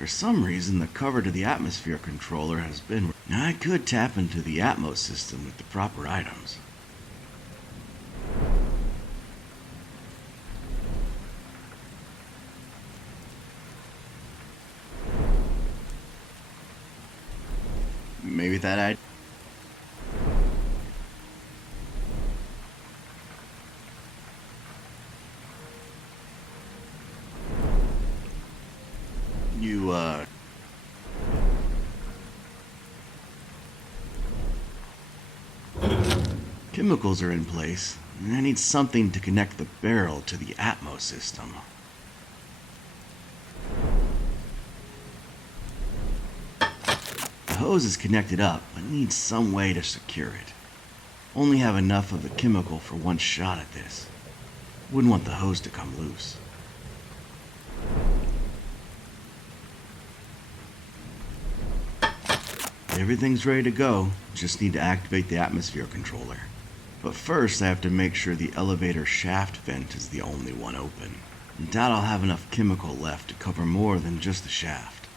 For some reason, the cover to the atmosphere controller has been... Now I could tap into the Atmos system with the proper items. Maybe that I... Chemicals are in place, and I need something to connect the barrel to the Atmos system. The hose is connected up, but needs some way to secure it. Only have enough of the chemical for one shot at this. Wouldn't want the hose to come loose. Everything's ready to go, just need to activate the atmosphere controller. But first I have to make sure the elevator shaft vent is the only one open. I doubt I'll have enough chemical left to cover more than just the shaft.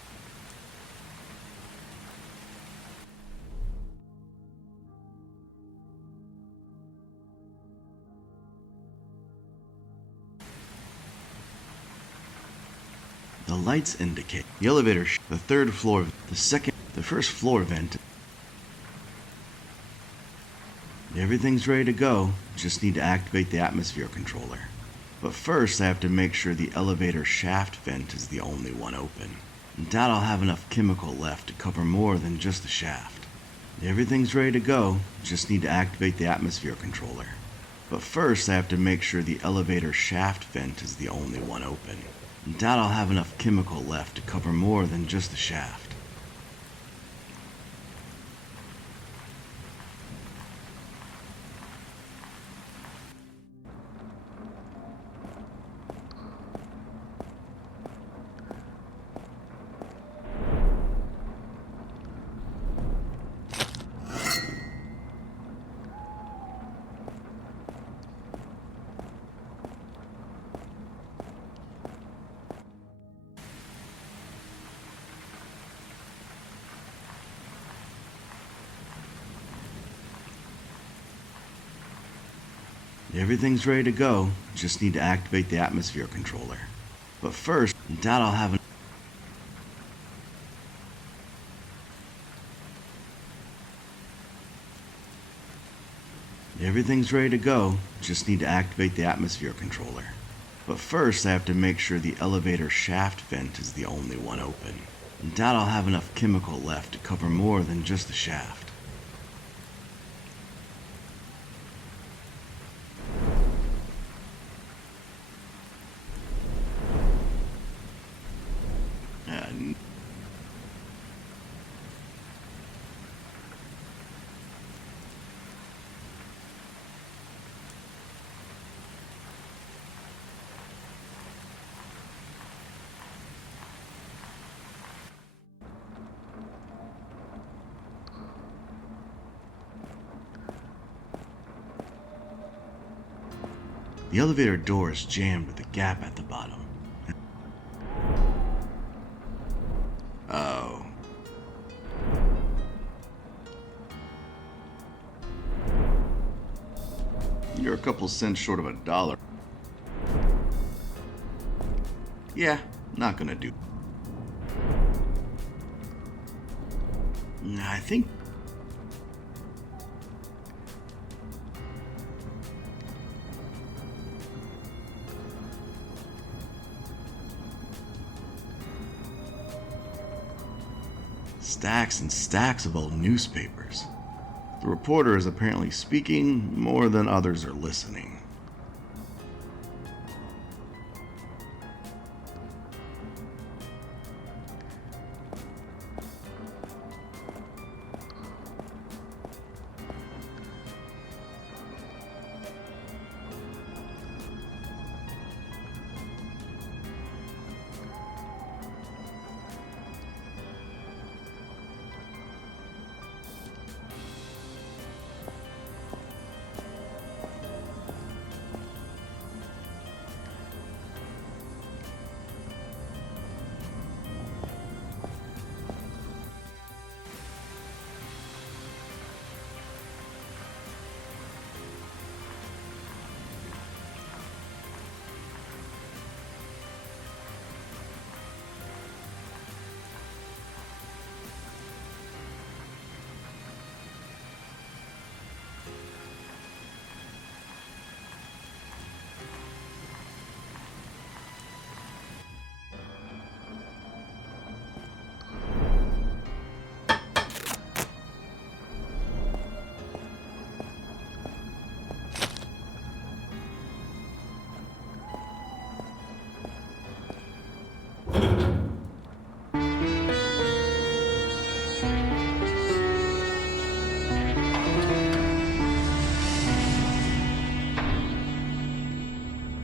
The lights indicate the elevator, the third floor, the first floor vent. Everything's ready to go, just need to activate the atmosphere controller. But first I have to make sure the elevator shaft vent is the only one open. I doubt I'll have enough chemical left to cover more than just the shaft. Everything's ready to go, just need to activate the atmosphere controller. But first I have to make sure the elevator shaft vent is the only one open. I doubt I'll have enough chemical left to cover more than just the shaft. Everything's ready to go, just need to activate the atmosphere controller. But first, I doubt I'll have Everything's ready to go, just need to activate the atmosphere controller. But first I have to make sure the elevator shaft vent is the only one open. I doubt I'll have enough chemical left to cover more than just the shaft. The elevator door is jammed with a gap at the bottom. Oh. You're a couple cents short of $1. Yeah, not gonna do. I think... Stacks and stacks of old newspapers. The reporter is apparently speaking more than others are listening.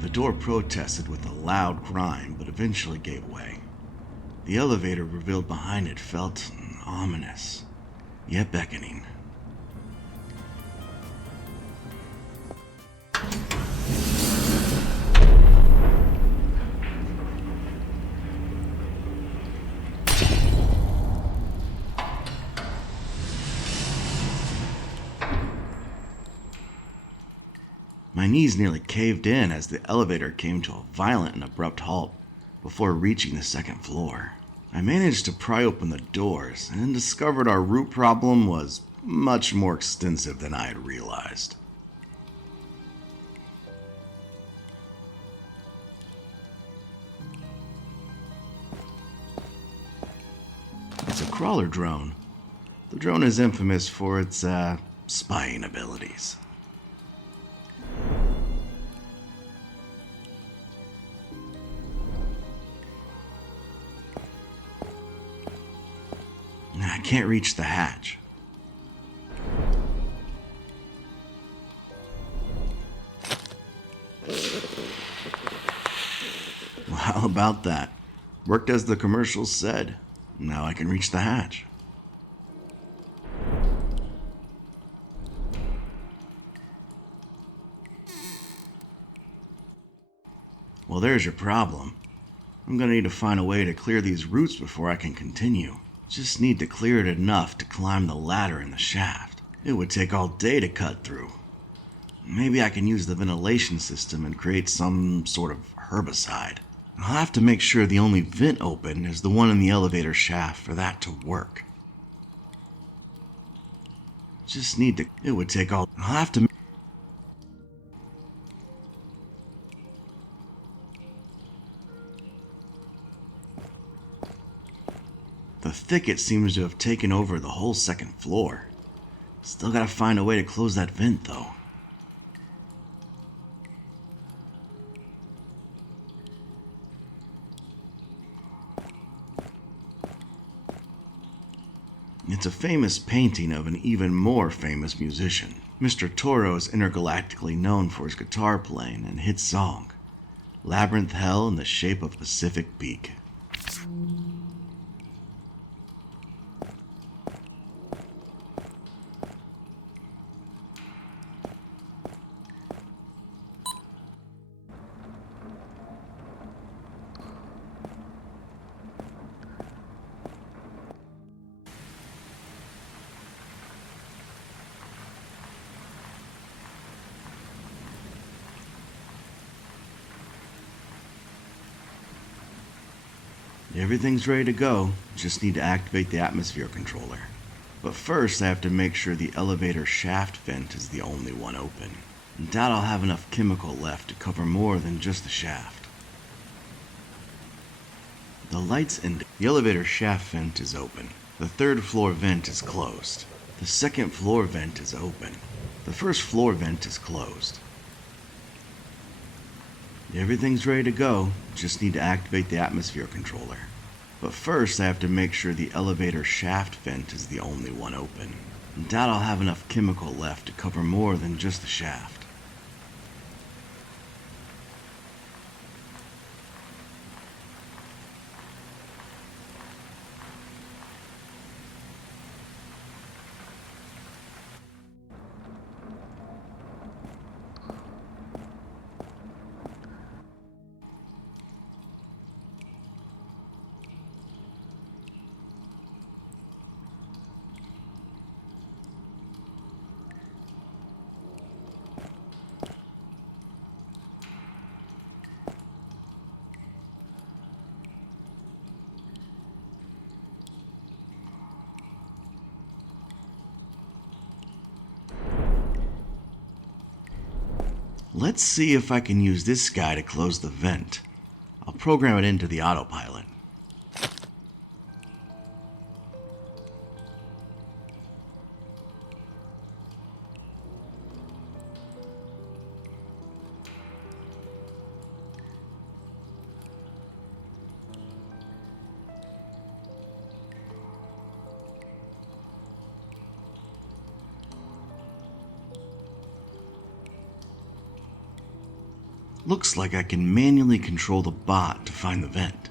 The door protested with a loud grind, but eventually gave way. The elevator revealed behind it felt ominous, yet beckoning. My knees nearly caved in as the elevator came to a violent and abrupt halt before reaching the second floor. I managed to pry open the doors and discovered our root problem was much more extensive than I had realized. It's a crawler drone. The drone is infamous for its, spying abilities. I can't reach the hatch. Well, how about that? Worked as the commercials said. Now I can reach the hatch. Well, there's your problem. I'm gonna need to find a way to clear these roots before I can continue. Just need to clear it enough to climb the ladder in the shaft. It would take all day to cut through. Maybe I can use the ventilation system and create some sort of herbicide. I'll have to make sure the only vent open is the one in the elevator shaft for that to work. Just need to... It would take all... I'll have to... The thicket seems to have taken over the whole second floor. Still gotta find a way to close that vent, though. It's a famous painting of an even more famous musician. Mr. Toro is intergalactically known for his guitar playing and hit song, Labyrinth Hell in the Shape of Pacific Peak. Everything's ready to go, just need to activate the atmosphere controller. But first I have to make sure the elevator shaft vent is the only one open. I doubt I'll have enough chemical left to cover more than just the shaft. The lights indicate the elevator shaft vent is open. The third floor vent is closed. The second floor vent is open. The first floor vent is closed. Everything's ready to go, just need to activate the atmosphere controller. But first I have to make sure the elevator shaft vent is the only one open. I doubt I'll have enough chemical left to cover more than just the shaft. Let's see if I can use this guy to close the vent. I'll program it into the autopilot. Looks like I can manually control the bot to find the vent.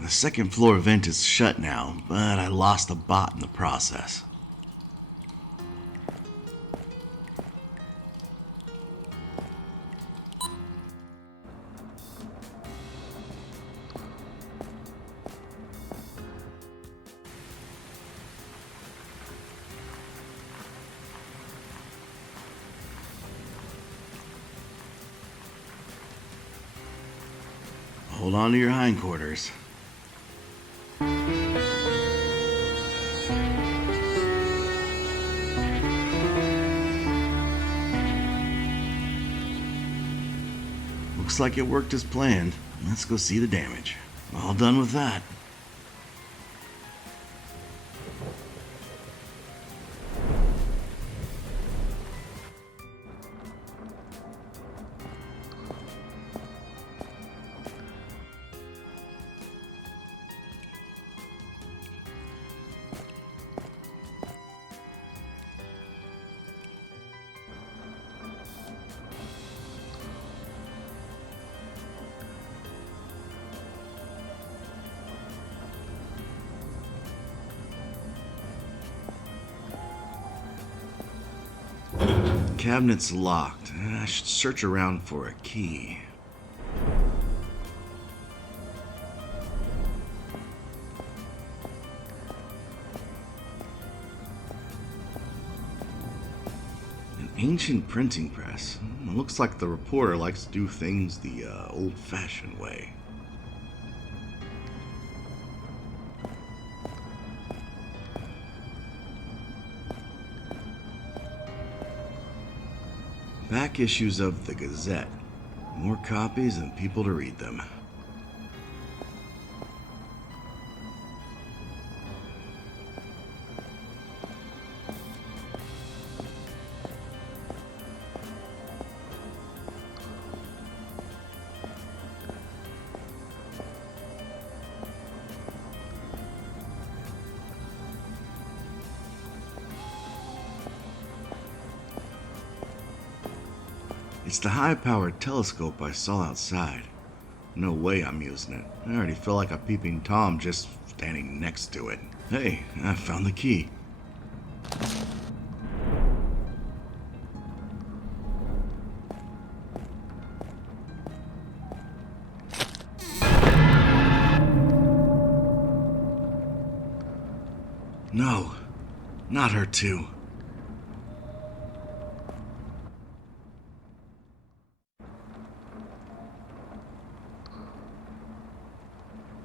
The second floor vent is shut now, but I lost a bot in the process. Hold on to your hindquarters. Looks like it worked as planned. Let's go see the damage. All done with that. Cabinet's locked. I should search around for a key. An ancient printing press. Looks like the reporter likes to do things the old-fashioned way. Back issues of the Gazette. More copies and people to read them. It's the high-powered telescope I saw outside. No way I'm using it. I already feel like a peeping Tom just standing next to it. Hey, I found the key. No, not her too.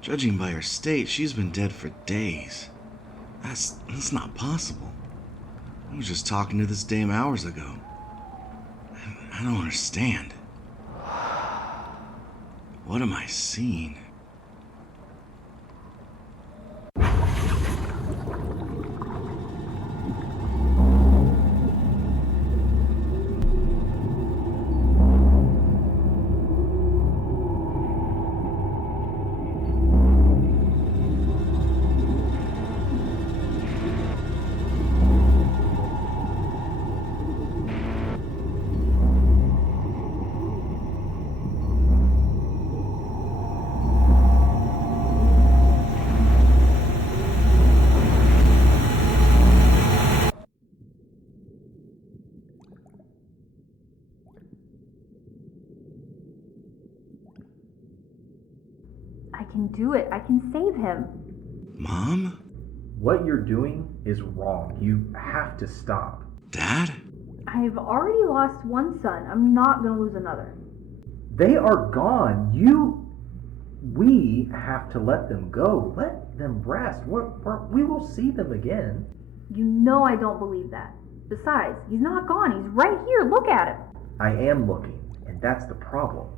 Judging by her state, she's been dead for days. That's not possible. I was just talking to this dame hours ago. I don't understand. What am I seeing? I can do it. I can save him. Mom? What you're doing is wrong. You have to stop. Dad? I've already lost one son. I'm not going to lose another. They are gone. We have to let them go. Let them rest. We will see them again. You know I don't believe that. Besides, he's not gone. He's right here. Look at him. I am looking, and that's the problem.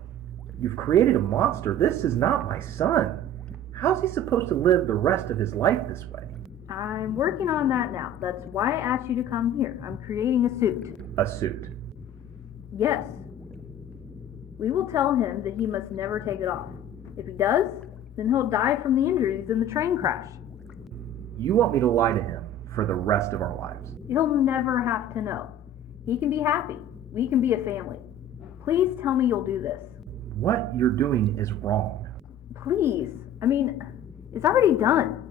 You've created a monster. This is not my son. How's he supposed to live the rest of his life this way? I'm working on that now. That's why I asked you to come here. I'm creating a suit. A suit. Yes. We will tell him that he must never take it off. If he does, then he'll die from the injuries in the train crash. You want me to lie to him for the rest of our lives? He'll never have to know. He can be happy. We can be a family. Please tell me you'll do this. What you're doing is wrong. Please. I mean, it's already done.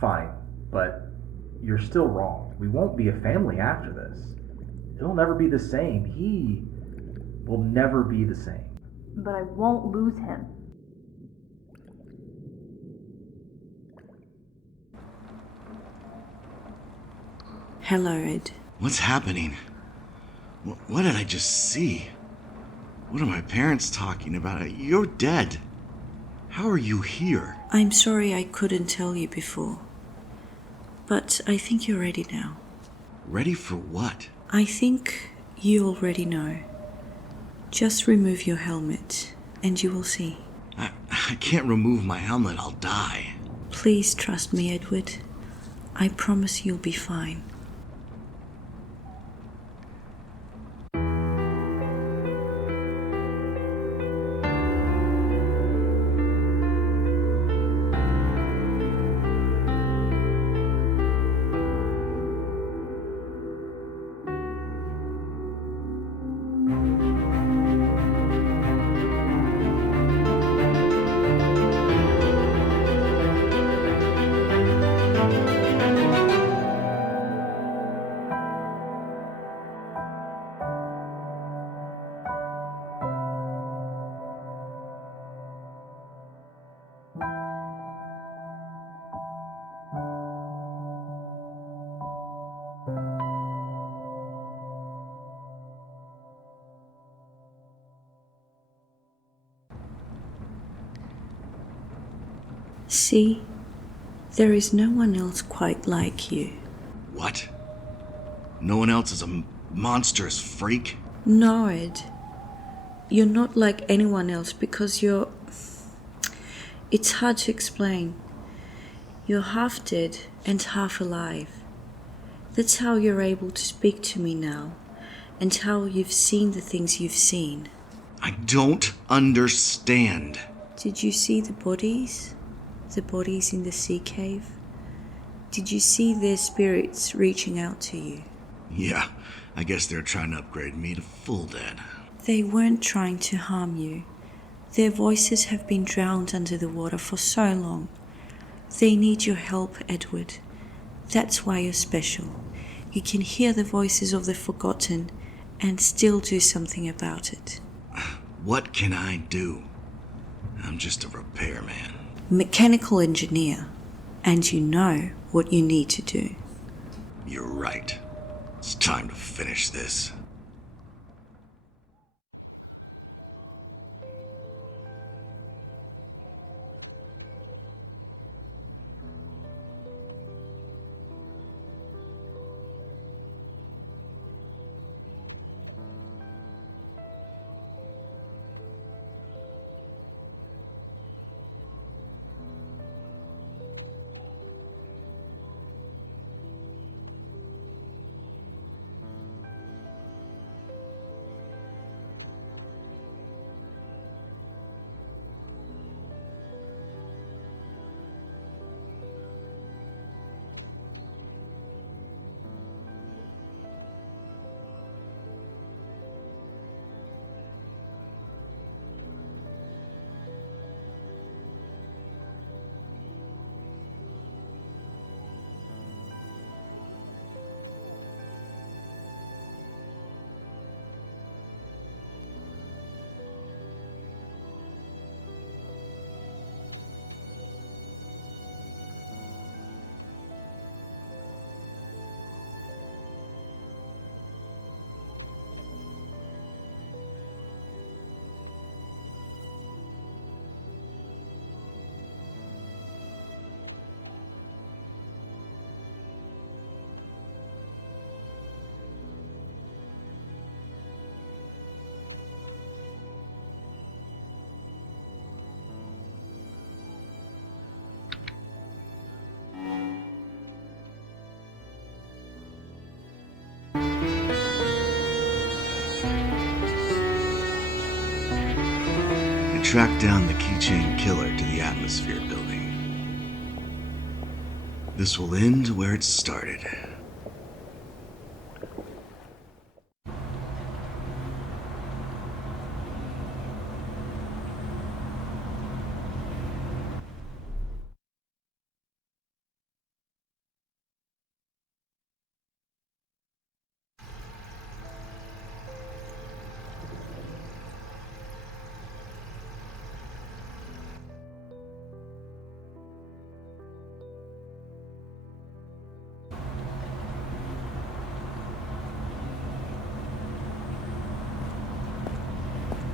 Fine, but you're still wrong. We won't be a family after this. It'll never be the same. He will never be the same. But I won't lose him. Hello, Ed. What's happening? What did I just see? What are my parents talking about? You're dead. How are you here? I'm sorry I couldn't tell you before. But I think you're ready now. Ready for what? I think you already know. Just remove your helmet and you will see. I can't remove my helmet. I'll die. Please trust me, Edward. I promise you'll be fine. See, there is no one else quite like you. What? No one else is a monstrous freak? No, Ed. You're not like anyone else because you're... It's hard to explain. You're half dead and half alive. That's how you're able to speak to me now, and how you've seen the things you've seen. I don't understand. Did you see the bodies? The bodies in the sea cave? Did you see their spirits reaching out to you? Yeah, I guess they're trying to upgrade me to full dead. They weren't trying to harm you. Their voices have been drowned under the water for so long. They need your help, Edward. That's why you're special. You can hear the voices of the forgotten and still do something about it. What can I do? I'm just a repairman. Mechanical engineer. And you know what you need to do. You're right. It's time to finish this. Track down the keychain killer to the Atmosphere building. This will end where it started.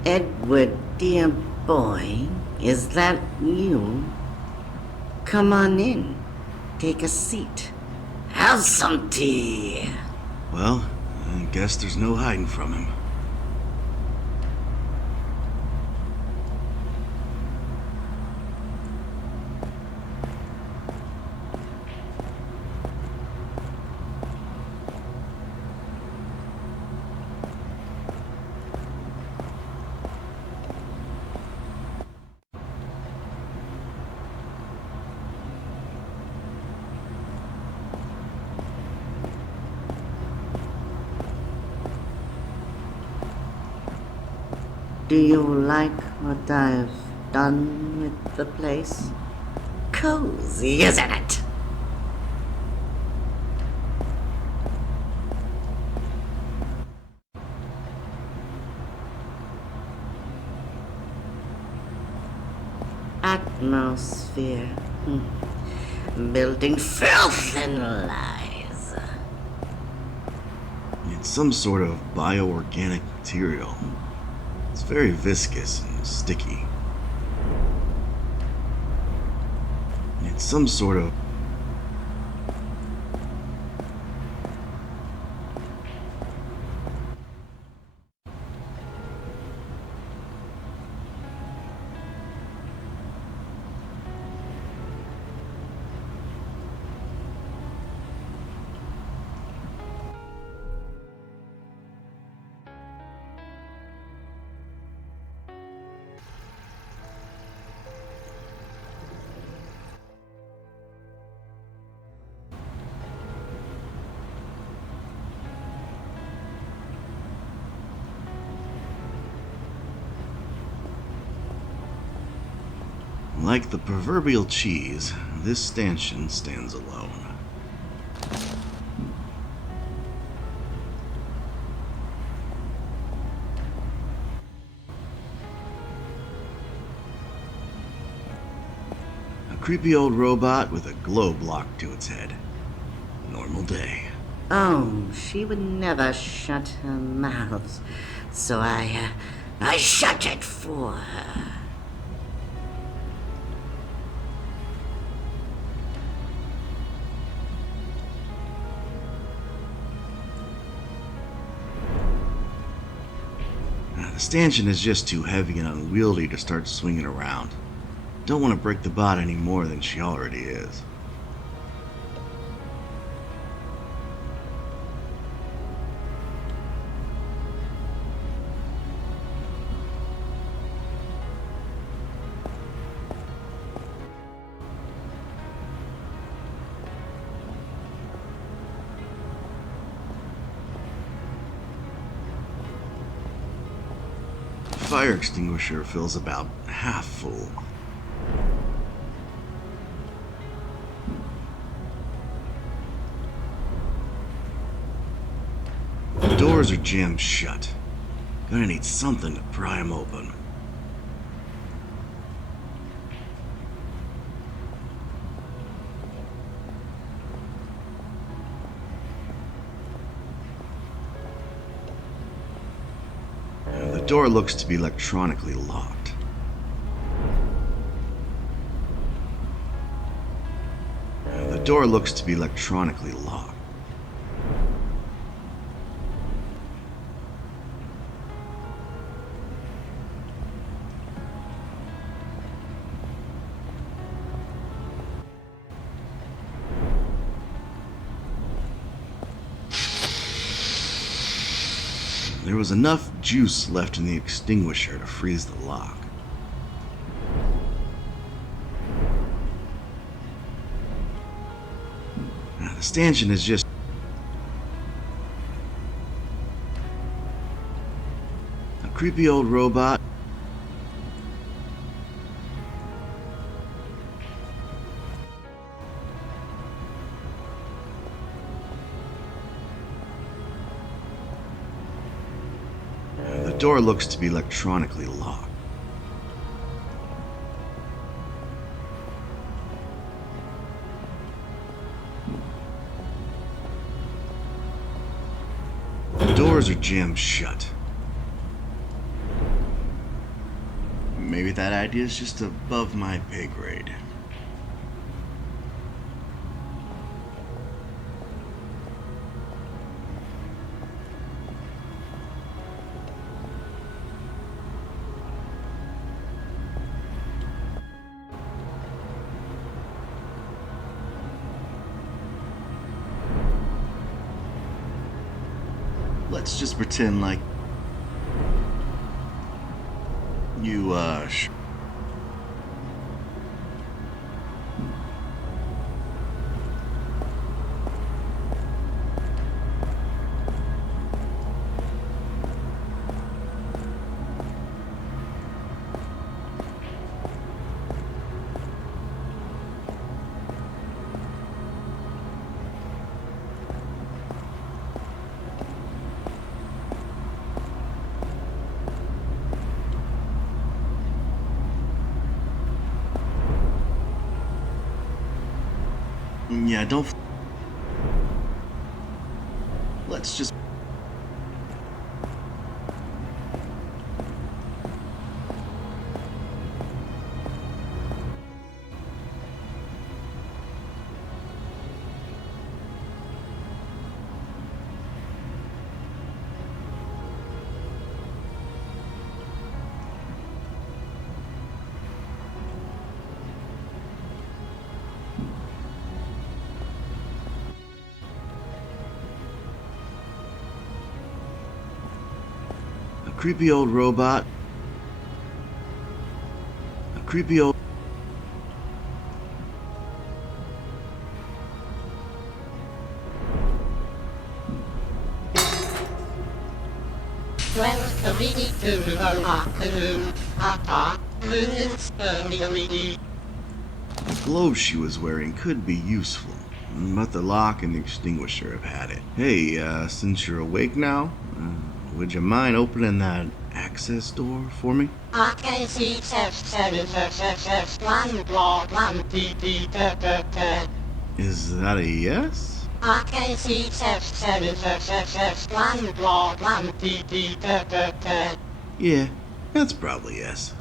Edward, dear boy, is that you? Come on in. Take a seat. Have some tea. Well, I guess there's no hiding from him. Do you like what I've done with the place? Cozy, isn't it? Atmosphere. Building filth and lies. It's some sort of bioorganic material. It's very viscous and sticky. It's some sort of... Like the proverbial cheese, this stanchion stands alone. A creepy old robot with a globe locked to its head. Normal day. Oh, she would never shut her mouth, so I shut it for her. The stanchion is just too heavy and unwieldy to start swinging around. Don't want to break the bot any more than she already is. The fire extinguisher fills about half full. The doors are jammed shut. Gonna need something to pry them open. The door looks to be electronically locked. The door looks to be electronically locked. There was enough juice left in the extinguisher to freeze the lock. Now, the stanchion is just... a creepy old robot. The door looks to be electronically locked. The doors are jammed shut. Maybe that idea is just above my pay grade. Let's just pretend like you, yeah, don't. Let's just. A creepy old robot. A creepy old. Welcome to the afternoon. Papa, it's early already. glove she was wearing could be useful, but the lock and the extinguisher have had it. Hey, since you're awake now, would you mind opening that access door for me? Is that a yes? Yeah, that's probably yes.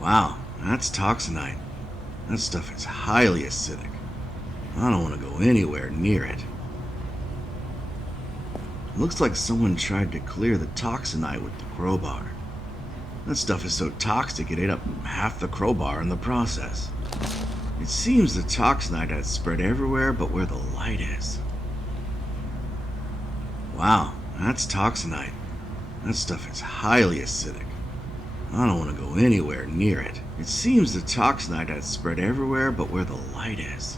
Wow, that's toxinite. That stuff is highly acidic. I don't want to go anywhere near it. Looks like someone tried to clear the toxinite with the crowbar. That stuff is so toxic it ate up half the crowbar in the process. It seems the toxinite has spread everywhere but where the light is. Wow, that's toxinite. That stuff is highly acidic. I don't want to go anywhere near it. It seems the toxinite has spread everywhere but where the light is.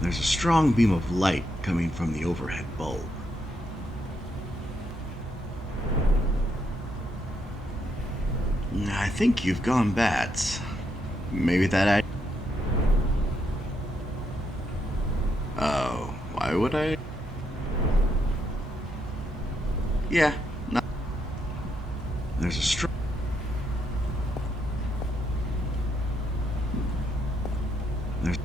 There's a strong beam of light coming from the overhead bulb. I think you've gone bats. Maybe that Oh, why would I? Yeah, no. There's a strong... There's...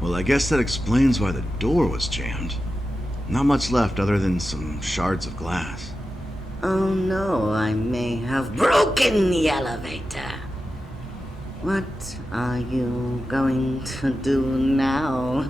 Well, I guess that explains why the door was jammed. Not much left other than some shards of glass. Oh no, I may have broken the elevator. What are you going to do now?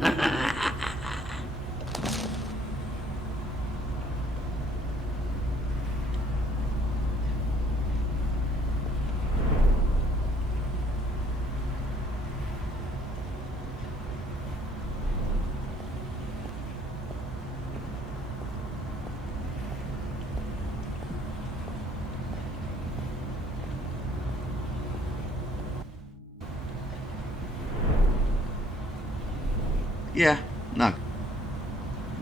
Yeah, not...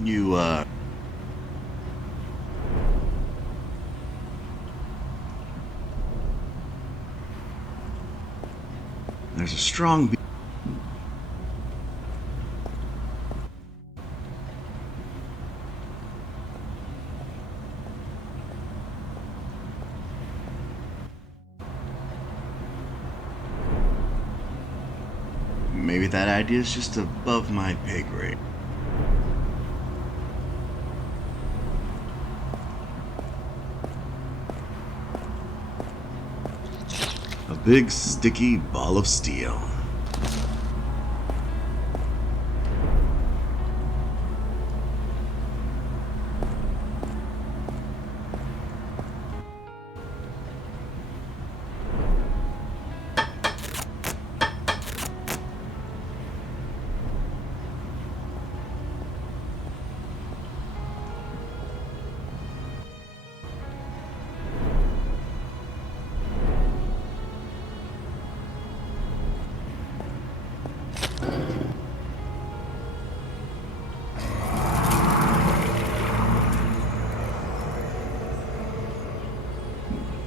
You, There's a strong... Maybe that idea is just above my pay grade. A big, sticky ball of steel.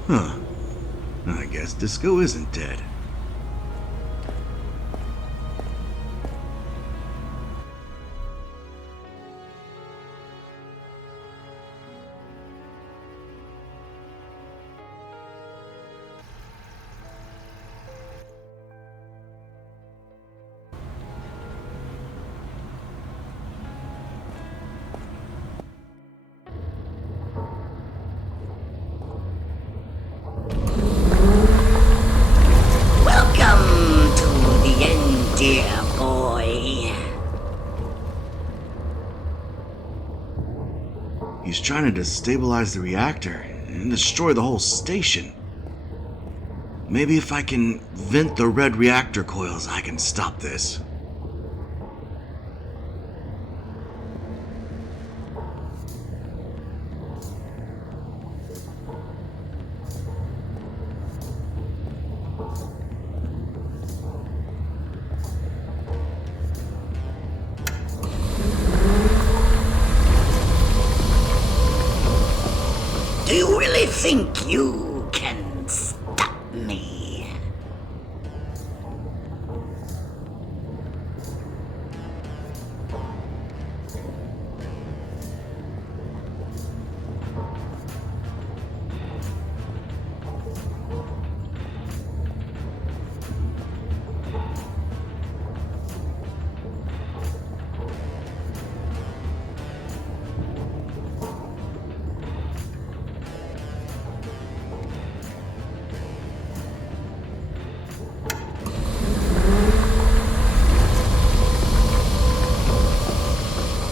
Huh. I guess Disco isn't dead. trying to destabilize the reactor and destroy the whole station. Maybe if I can vent the red reactor coils, I can stop this. Do you really think you can stop me?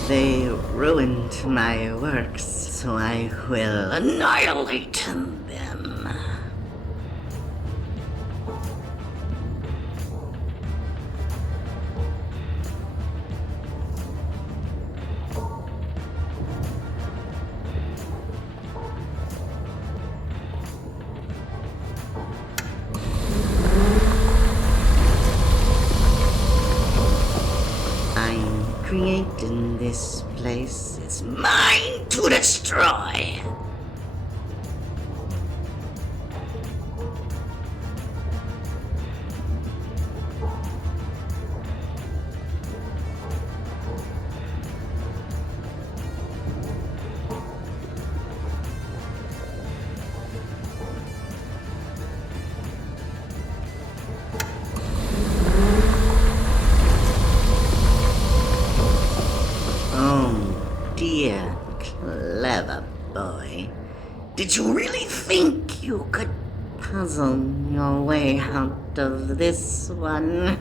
They ruined my works, so I will annihilate them. I'm creating this place. It's mine to destroy. Oh dear, clever boy. Did you really think you could puzzle your way out of this one?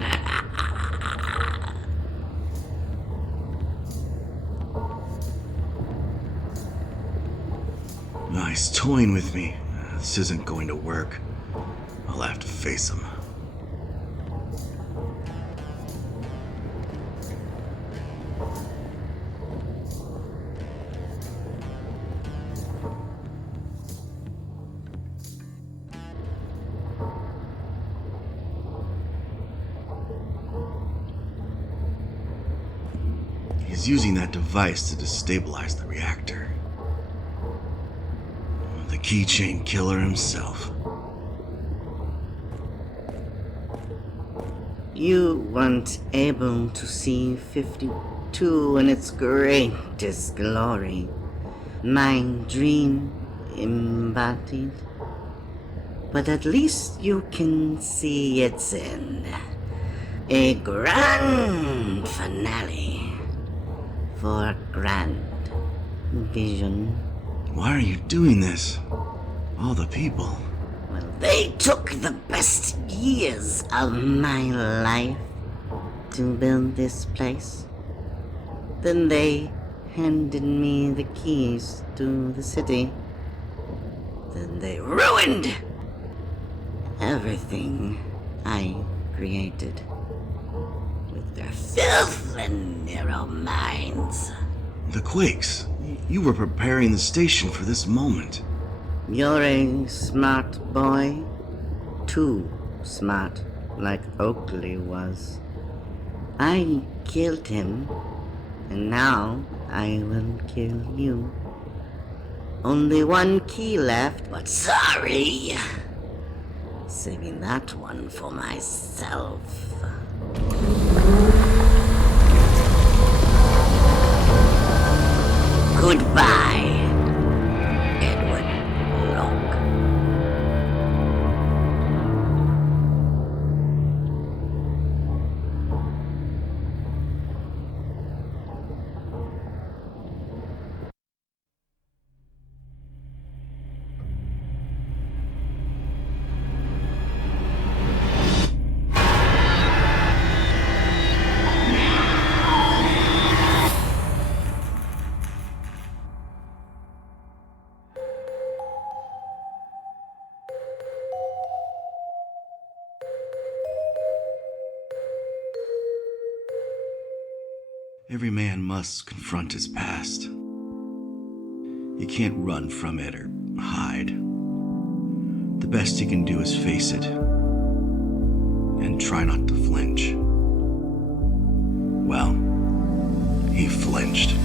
No, he's toying with me. This isn't going to work. I'll have to face him. He's using that device to destabilize the reactor. The keychain killer himself. You weren't able to see 52 in its greatest glory. My dream embodied. But at least you can see its end. A grand finale for grand vision. Why are you doing this? All the people. Well, they took the best years of my life to build this place. Then they handed me the keys to the city. Then they ruined everything I created with their filth and narrow minds. The Quakes. You were preparing the station for this moment. You're a smart boy. Too smart, like Oakley was. I killed him, and now I will kill you. Only one key left, but sorry. Saving that one for myself. Goodbye, Edward Locke. Every man must confront his past. You can't run from it or hide. The best you can do is face it and try not to flinch. Well, he flinched.